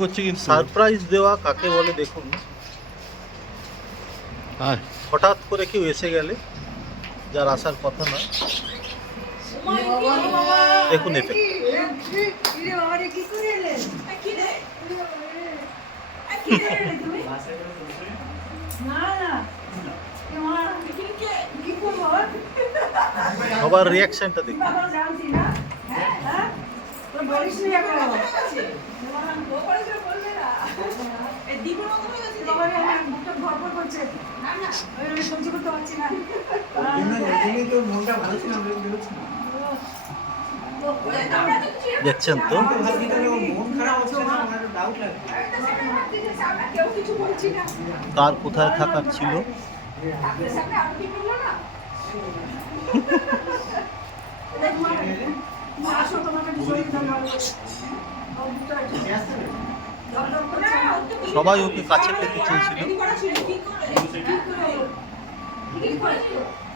করছে কিন্তু সারপ্রাইজ দেওয়া কাকে বলে দেখুন। আর হঠাৎ করে কেউ এসে গেলে যার আসার কথা নয়, দেখুন এফেক্ট। সবার রিয়াকশনটা দেখুন। দেখছেন তো, কার কোথায় থাকার ছিল। সবাই ওকে কাছে পেতে চেয়েছিল,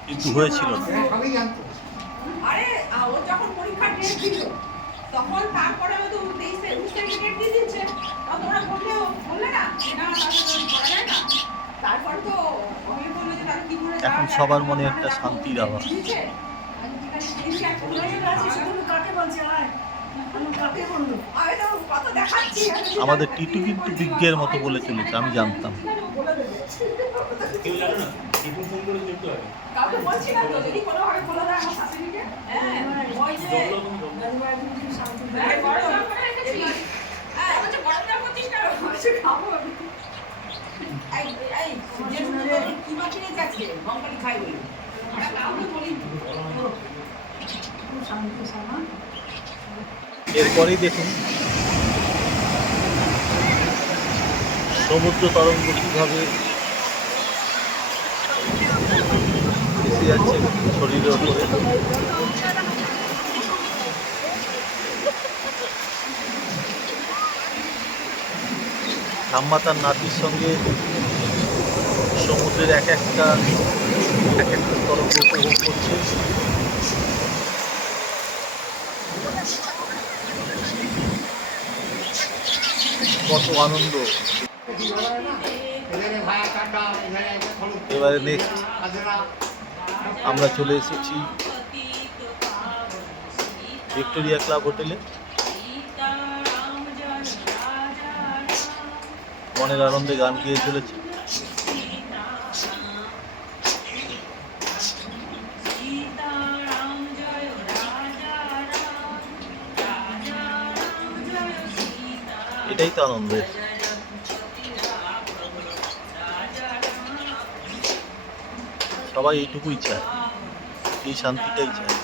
কিন্তু হয়েছিল না। আরে ও যখন পরীক্ষা ডেট দিল তখন তারপরে তো 23 তারিখে ডেট দিয়ে দিচ্ছে, তোমরা বললে না যে না তাহলে করা যায় না। তারপর তো আমি বললো যে তাহলে কি করে এখন সবার মনে একটা শান্তির আভাস। আমাদের টিটু কিন্তু বিজ্ঞের মতো বলে চলেছে, আমি জানতাম। কাউকে বলছি না তো, যদি কোনোভাবে বলে দেয় আমার শাশুড়িকে, ওই যে বড় করে রেখেছি, বলছে গরম জল করছিস না, বলছে খাবো আমি। এই কি মাছ নিয়ে যাচ্ছে বঙ্গালি খাই বলে আমরা কাউকে বলি। এরপরেই দেখুন সমুদ্র তরঙ্গ কিভাবে এসে যাচ্ছে শরীরের ওপরে। ঠাম্মা তার নাতির সঙ্গে সমুদ্রের এক একটা তরঙ্গ উপভোগ করছে। কত আনন্দ। এবারে নেক্সট আমরা চলে এসেছি ভিক্টোরিয়া ক্লাব হোটেলে। মনের আনন্দে গান গিয়ে চলেছে। এটাই তো আনন্দের। সবাই এইটুকুই চায়, এই শান্তিটাই চায়।